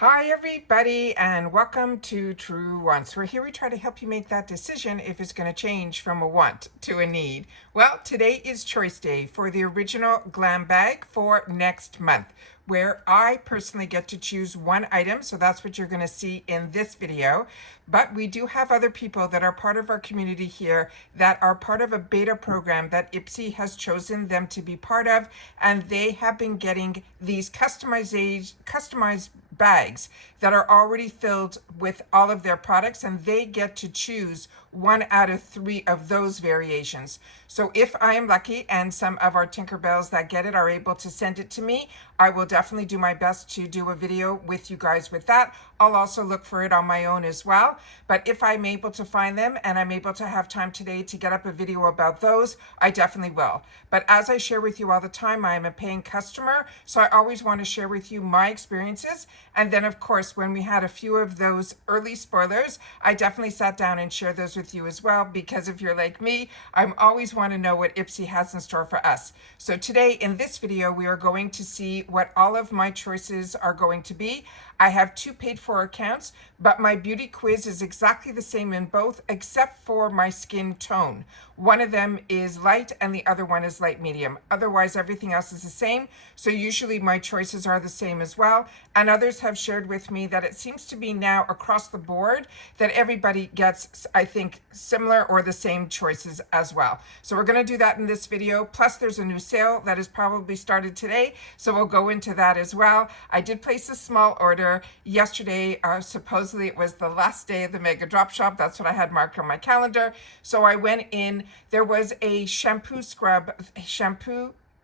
Hi, everybody, and welcome to TrueWants. We're here we try to help you make that decision if it's going to change from a want to a need. Well, today is choice day for the original Glam Bag for next month, where I personally get to choose one item. So that's what you're going to see in this video. But we do have other people that are part of our community here that are part of a beta program that IPSY has chosen them to be part of, and they have been getting these customized bags that are already filled with all of their products, and they get to choose one out of 3 of those variations. So if I am lucky and some of our Tinkerbells that get it are able to send it to me, I will definitely do my best to do a video with you guys with that. I'll also look for it on my own as well. But if I'm able to find them and I'm able to have time today to get up a video about those, I definitely will. But as I share with you all the time, I am a paying customer, so I always want to share with you my experiences. And then, of course, when we had a few of those early spoilers, I definitely sat down and shared those with you as well, because if you're like me, I always want to know what IPSY has in store for us. So today in this video, we are going to see what all of my choices are going to be. I have 2 paid for accounts, but my beauty quiz is exactly the same in both, except for my skin tone. One of them is light and the other one is light medium. Otherwise, everything else is the same. So usually my choices are the same as well. And others have shared with me that it seems to be now across the board that everybody gets, I think, similar or the same choices as well. So we're going to do that in this video. Plus there's a new sale that has probably started today, so we'll go into that as well. I did place a small order yesterday. Supposedly it was the last day of the mega drop shop. That's what I had marked on my calendar. So I went in. There was a shampoo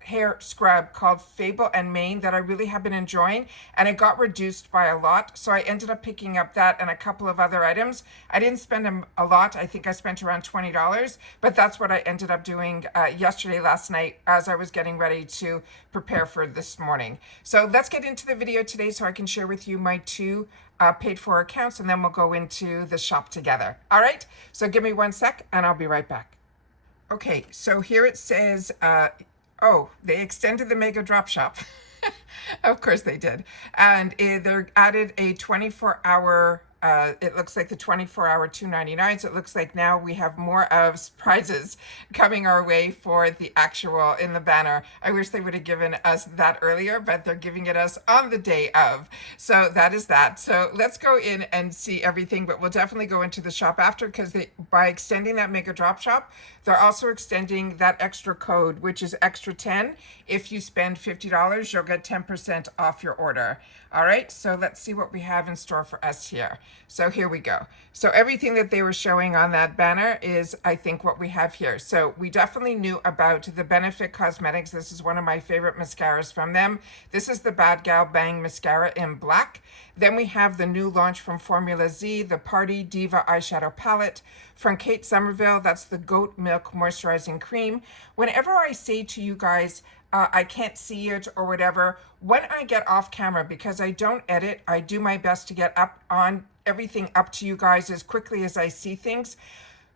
hair scrub called Fable and Mane that I really have been enjoying, and it got reduced by a lot, so I ended up picking up that and a couple of other items. I didn't spend a lot. I think I spent around $20, but that's what I ended up doing last night as I was getting ready to prepare for this morning. So let's get into the video today so I can share with you my 2 paid for accounts, and then we'll go into the shop together. All right, so give me 1 sec and I'll be right back. Okay, so here it says, oh, they extended the mega drop shop. Of course they did. And they added a 24-hour, it looks like the 24-hour $2.99. So it looks like now we have more of prizes coming our way for the actual in the banner. I wish they would have given us that earlier, but they're giving it us on the day of. So that is that. So let's go in and see everything, but we'll definitely go into the shop after, because by extending that mega drop shop, they're also extending that extra code, which is extra 10. If you spend $50, you'll get 10% off your order. All right, so let's see what we have in store for us here. So here we go. So everything that they were showing on that banner is, I think, what we have here. So we definitely knew about the Benefit Cosmetics. This is one of my favorite mascaras from them. This is the Bad Gal Bang Mascara in black. Then we have the new launch from Formula Z, the Party Diva Eyeshadow Palette. From Kate Somerville, that's the Goat Milk Moisturizing Cream. Whenever I say to you guys, I can't see it or whatever, when I get off camera, because I don't edit, I do my best to get everything up to you guys as quickly as I see things.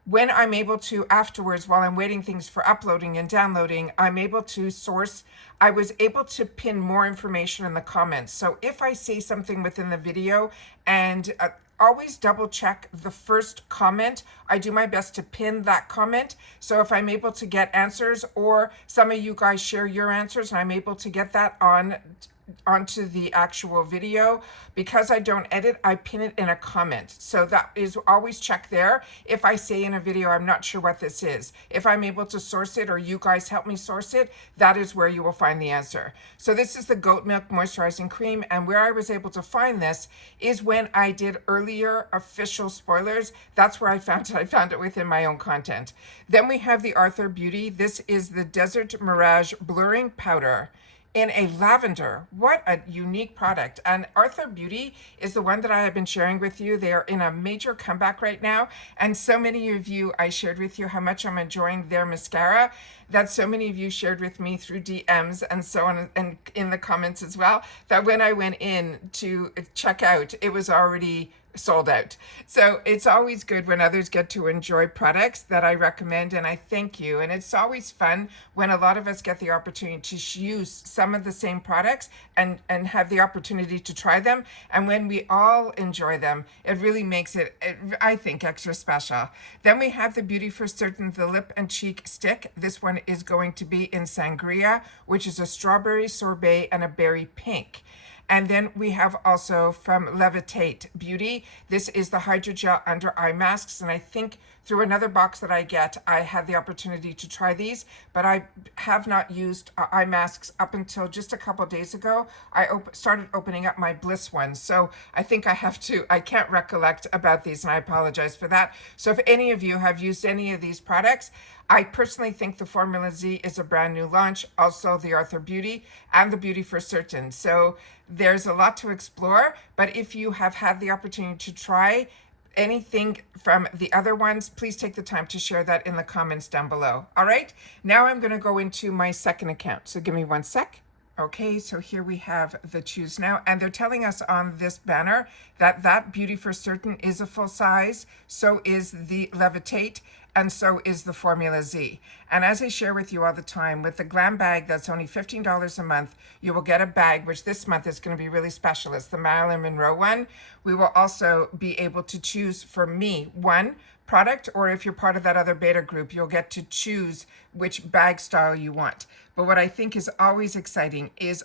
When I'm able to afterwards, while I'm waiting things for uploading and downloading, I'm able to source. I was able to pin more information in the comments. So if I say something within the video, and always double check the first comment. I do my best to pin that comment. So if I'm able to get answers, or some of you guys share your answers and I'm able to get that onto the actual video, because I don't edit, I pin it in a comment. So that is always check there. If I say in a video, I'm not sure what this is, if I'm able to source it or you guys help me source it, that is where you will find the answer. So this is the Goat Milk Moisturizing Cream, and where I was able to find this is when I did earlier official spoilers. That's where I found it. I found it within my own content. Then we have the Arthur Beauty. This is the Desert Mirage Blurring Powder in a lavender. What a unique product. And Arthur Beauty is the one that I have been sharing with you. They are in a major comeback right now. And so many of you, I shared with you how much I'm enjoying their mascara, that so many of you shared with me through DMs and so on, and in the comments as well, that when I went in to check out, it was already sold out. So it's always good when others get to enjoy products that I recommend, and I thank you. And it's always fun when a lot of us get the opportunity to use some of the same products and have the opportunity to try them. And when we all enjoy them, it really makes it, I think, extra special. Then we have the Beauty for Certain, the lip and cheek stick. This one is going to be in sangria, which is a strawberry sorbet and a berry pink. And then we have also from Levitate Beauty. This is the hydrogel under eye masks. And I think through another box that I get, I had the opportunity to try these, but I have not used eye masks up until just a couple days ago. I started opening up my Bliss ones. So I think I can't recollect about these, and I apologize for that. So if any of you have used any of these products, I personally think the Formula Z is a brand new launch, also the Arthur Beauty and the Beauty for Certain. So there's a lot to explore, but if you have had the opportunity to try anything from the other ones, please take the time to share that in the comments down below. All right, now I'm going to go into my second account. So give me one sec. Okay, so here we have the Choose Now, and they're telling us on this banner that Beauty for Certain is a full size, so is the Levitate, and so is the Formula Z. And as I share with you all the time, with the Glam Bag that's only $15 a month, you will get a bag, which this month is going to be really special. It's the Marilyn Monroe one. We will also be able to choose for me one product, or if you're part of that other beta group, you'll get to choose which bag style you want. But what I think is always exciting is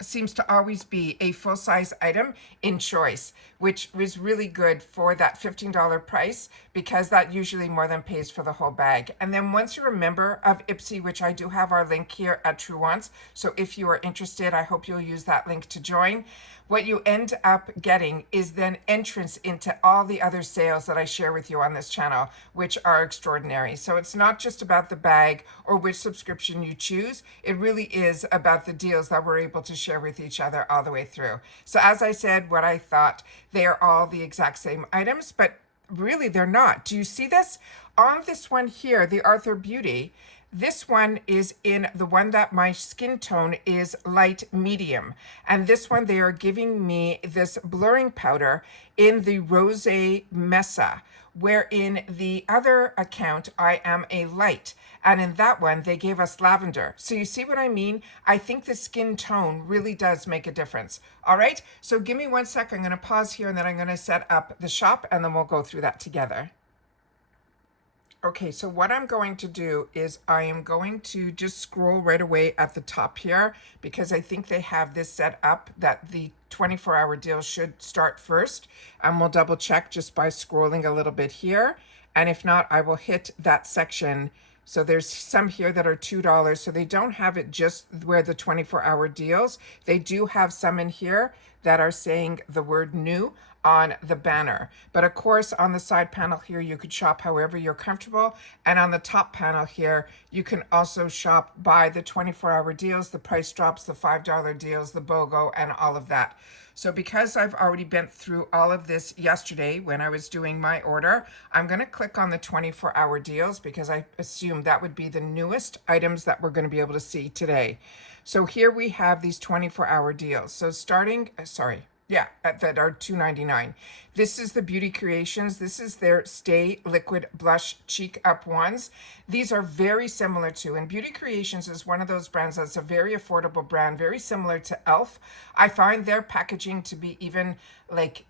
seems to always be a full-size item in choice, which is really good for that $15 price, because that usually more than pays for the whole bag. And then once you're a member of IPSY, which I do have our link here at TrueWants, so if you are interested, I hope you'll use that link to join. What you end up getting is then entrance into all the other sales that I share with you on this channel, which are extraordinary. So it's not just about the bag or which subscription you choose. It really is about the deals that we're able to share with each other all the way through. So as I said, what I thought, they are all the exact same items, but really they're not. Do you see this? On this one here, the Arthur Beauty, this one is in the one that my skin tone is light medium. And this one, they are giving me this blurring powder in the Rosé Mesa, where in the other account, I am a light. And in that one, they gave us lavender. So you see what I mean? I think the skin tone really does make a difference. All right, so give me one sec. I'm going to pause here, and then I'm going to set up the shop, and then we'll go through that together. Okay, so what I'm going to do is I am going to just scroll right away at the top here, because I think they have this set up that the 24-hour deal should start first. And we'll double check just by scrolling a little bit here. And if not, I will hit that section. So there's some here that are $2. So they don't have it just where the 24-hour deals. They do have some in here that are saying the word new on the banner. But of course, on the side panel here, you could shop however you're comfortable. And on the top panel here, you can also shop by the 24-hour deals, the price drops, the $5 deals, the BOGO, and all of that. So because I've already been through all of this yesterday when I was doing my order, I'm going to click on the 24-hour deals, because I assume that would be the newest items that we're going to be able to see today. So here we have these 24-hour deals. So starting, that are $2.99. This is the Beauty Creations. This is their Stay Liquid Blush Cheek Up ones. These are very similar to, and Beauty Creations is one of those brands that's a very affordable brand, very similar to e.l.f. I find their packaging to be even like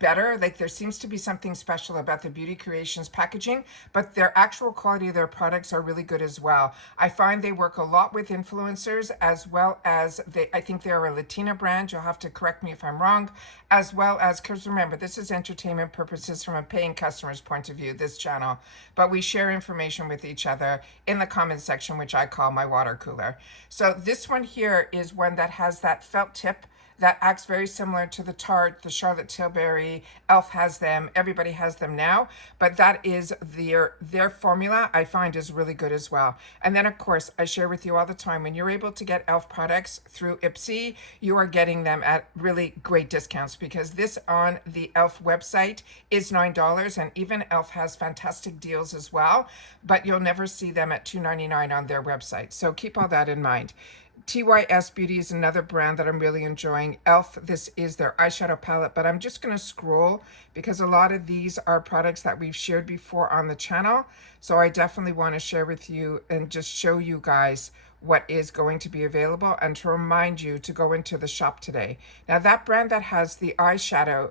better. Like there seems to be something special about the Beauty Creations packaging, but their actual quality of their products are really good as well. I find they work a lot with influencers, as well as I think they're a Latina brand. You'll have to correct me if I'm wrong, as well as, because remember, this is entertainment purposes from a paying customer's point of view, this channel, but we share information with each other in the comments section, which I call my water cooler. So this one here is one that has that felt tip that acts very similar to the Tarte, the Charlotte Tilbury. e.l.f. has them, everybody has them now, but that is their formula, I find, is really good as well. And then of course, I share with you all the time, when you're able to get e.l.f. products through IPSY, you are getting them at really great discounts, because this on the e.l.f. website is $9, and even e.l.f. has fantastic deals as well, but you'll never see them at $2.99 on their website. So keep all that in mind. TYS Beauty is another brand that I'm really enjoying. Elf, this is their eyeshadow palette, but I'm just going to scroll because a lot of these are products that we've shared before on the channel. So I definitely want to share with you and just show you guys what is going to be available and to remind you to go into the shop today. Now that brand that has the eyeshadow,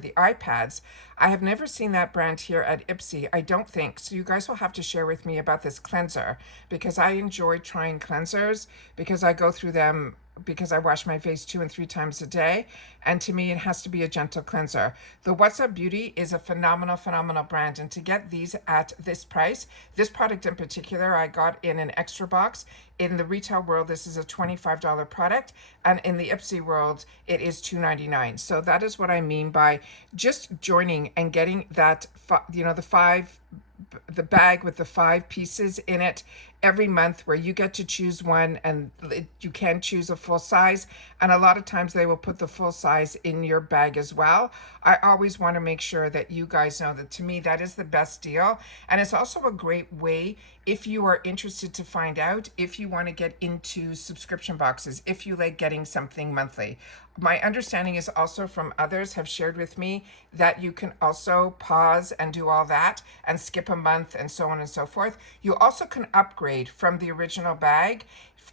the eye pads, I have never seen that brand here at IPSY, I don't think. So you guys will have to share with me about this cleanser because I enjoy trying cleansers because I go through them because I wash my face 2 and 3 times a day. And to me, it has to be a gentle cleanser. The What's Up Beauty is a phenomenal brand. And to get these at this price, this product in particular, I got in an extra box. In the retail world, this is a $25 product. And in the IPSY world, it is $2.99. So that is what I mean by just joining and getting that, the bag with the 5 pieces in it every month, where you get to choose one, and you can choose a full size, and a lot of times they will put the full size in your bag as well. I always want to make sure that you guys know that to me that is the best deal, and it's also a great way if you are interested to find out if you want to get into subscription boxes, if you like getting something monthly. My understanding is also from others have shared with me that you can also pause and do all that and skip a month and so on and so forth. You also can upgrade from the original bag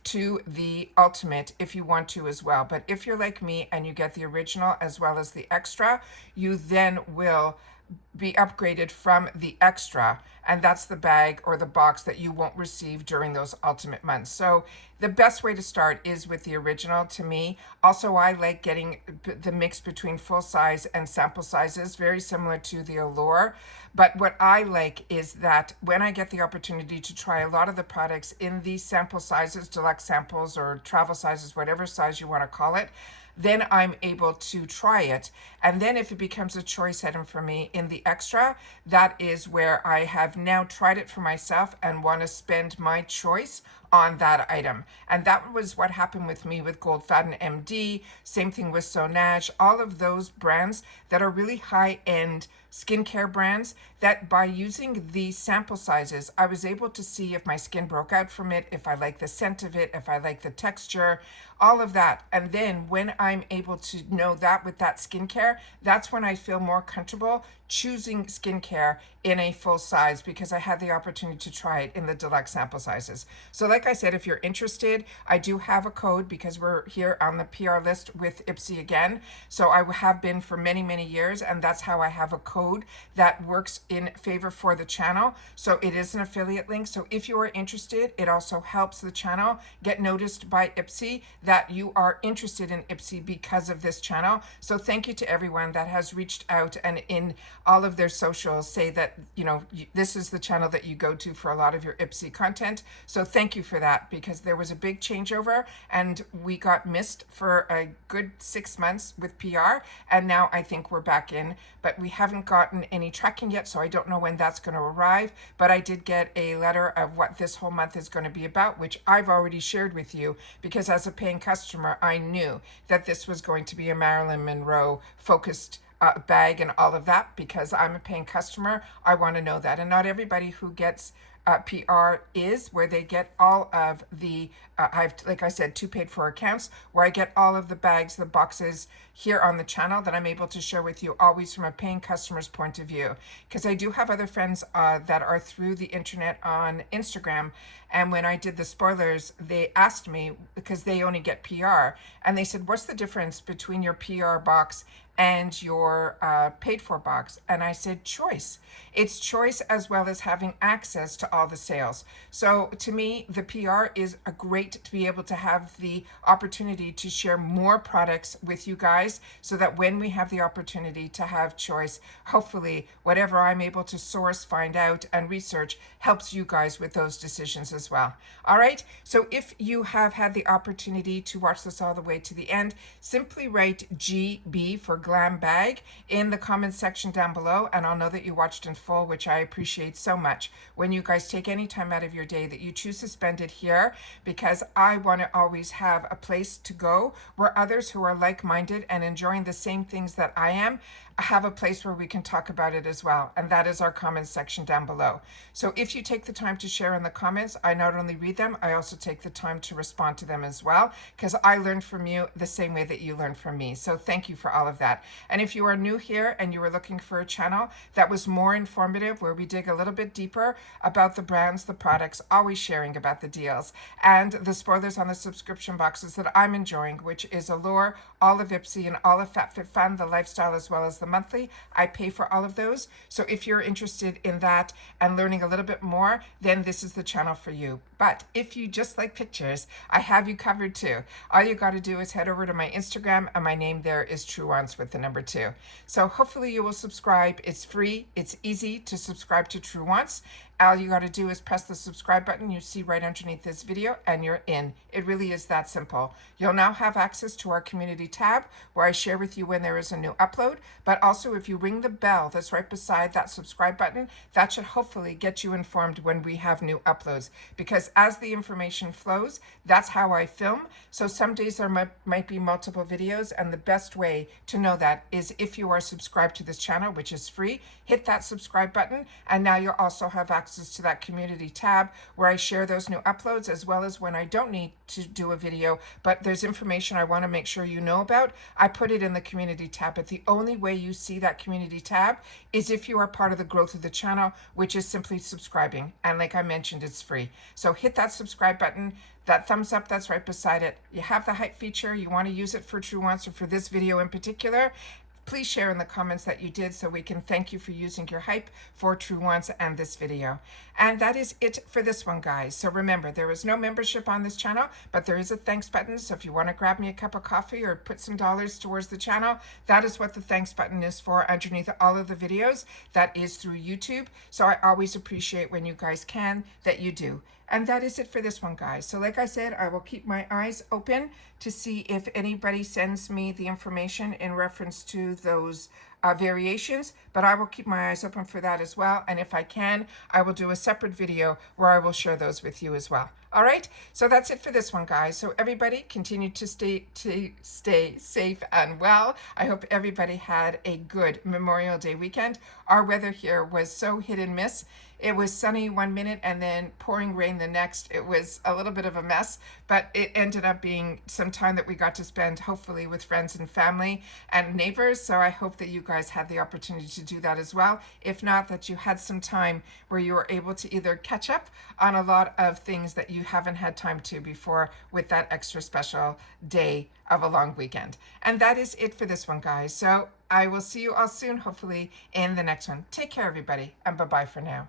to the ultimate if you want to as well. But if you're like me and you get the original as well as the extra, you then will be upgraded from the extra, and that's the bag or the box that you won't receive during those ultimate months. So the best way to start is with the original to me. Also, I like getting the mix between full size and sample sizes, very similar to the Allure. But what I like is that when I get the opportunity to try a lot of the products in these sample sizes, deluxe samples or travel sizes, whatever size you want to call it, then I'm able to try it. And then if it becomes a choice item for me in the extra, that is where I have now tried it for myself and want to spend my choice on that item. And that was what happened with me with Goldfaden MD, same thing with Sonage, all of those brands that are really high-end skincare brands, that by using the sample sizes, I was able to see if my skin broke out from it, if I like the scent of it, if I like the texture, all of that. And then when I'm able to know that with that skincare, that's when I feel more comfortable choosing skincare in a full size because I had the opportunity to try it in the deluxe sample sizes. So like I said, if you're interested, I do have a code because we're here on the PR list with IPSY again. So I have been for many years, and that's how I have a code that works in favor for the channel. So it is an affiliate link. So if you are interested, it also helps the channel get noticed by IPSY that you are interested in IPSY because of this channel. So thank you to everyone that has reached out and in all of their socials say that, this is the channel that you go to for a lot of your IPSY content. So thank you for that, because there was a big changeover and we got missed for a good 6 months with PR. And now I think we're back in, but we haven't gotten any tracking yet. So I don't know when that's going to arrive, but I did get a letter of what this whole month is going to be about, which I've already shared with you, because as a paying customer, I knew that this was going to be a Marilyn Monroe focused bag and all of that, because I'm a paying customer. I want to know that. And not everybody who gets PR is where they get all of the, I've, like I said, 2 paid for accounts where I get all of the bags, the boxes here on the channel that I'm able to share with you always from a paying customer's point of view. Because I do have other friends that are through the internet on Instagram. And when I did the spoilers, they asked me, because they only get PR, and they said, what's the difference between your PR box and your paid for box? And I said, choice. It's choice as well as having access to all the sales. So to me, the PR is a great to be able to have the opportunity to share more products with you guys, so that when we have the opportunity to have choice, hopefully whatever I'm able to source, find out, and research helps you guys with those decisions as well. All right. So if you have had the opportunity to watch this all the way to the end, simply write GB for Glam Bag in the comments section down below, and I'll know that you watched in full, which I appreciate so much. When you guys take any time out of your day that you choose to spend it here, because I want to always have a place to go where others who are like-minded and enjoying the same things that I am have a place where we can talk about it as well, and that is our comments section down below. So if you take the time to share in the comments, I not only read them, I also take the time to respond to them as well, because I learned from you the same way that you learned from me. So thank you for all of that. And if you are new here and you were looking for a channel that was more informative, where we dig a little bit deeper about the brands, the products, always sharing about the deals, and the spoilers on the subscription boxes that I'm enjoying, which is Allure, all of IPSY, and all of FatFitFun, the lifestyle as well as the monthly. I pay for all of those. So if you're interested in that and learning a little bit more, then this is the channel for you. But if you just like pictures, I have you covered too. All you got to do is head over to my Instagram, and my name there is TrueWants with the number 2. So hopefully you will subscribe. It's free. It's easy to subscribe to TrueWants. All you got to do is press the subscribe button you see right underneath this video, and you're in. It really is that simple. You'll now have access to our community tab, where I share with you when there is a new upload. But also, if you ring the bell that's right beside that subscribe button, that should hopefully get you informed when we have new uploads. Because as the information flows, that's how I film. So some days there might be multiple videos, and the best way to know that is if you are subscribed to this channel, which is free. Hit that subscribe button, and now you'll also have access to that community tab where I share those new uploads, as well as when I don't need to do a video, but there's information I want to make sure you know about, I put it in the community tab. But the only way you see that community tab is if you are part of the growth of the channel, which is simply subscribing. And like I mentioned, it's free. So hit that subscribe button, that thumbs up that's right beside it. You have the hype feature. You want to use it for TrueWants or for this video in particular. Please share in the comments that you did, so we can thank you for using your hype for TrueWants and this video. And that is it for this one, guys. So remember, there is no membership on this channel, but there is a thanks button. So if you want to grab me a cup of coffee or put some dollars towards the channel, that is what the thanks button is for underneath all of the videos. That is through YouTube. So I always appreciate when you guys can, that you do. And that is it for this one, guys. So like I said, I will keep my eyes open to see if anybody sends me the information in reference to those variations, but I will keep my eyes open for that as well. And if I can, I will do a separate video where I will share those with you as well. All right, so that's it for this one, guys. So everybody continue to stay safe and well. I hope everybody had a good Memorial Day weekend. Our weather here was so hit and miss. It was sunny one minute and then pouring rain the next. It was a little bit of a mess, but it ended up being some time that we got to spend, hopefully, with friends and family and neighbors. So I hope that you guys had the opportunity to do that as well. If not, that you had some time where you were able to either catch up on a lot of things that you haven't had time to before with that extra special day of a long weekend. And that is it for this one, guys. So I will see you all soon, hopefully, in the next one. Take care, everybody, and bye-bye for now.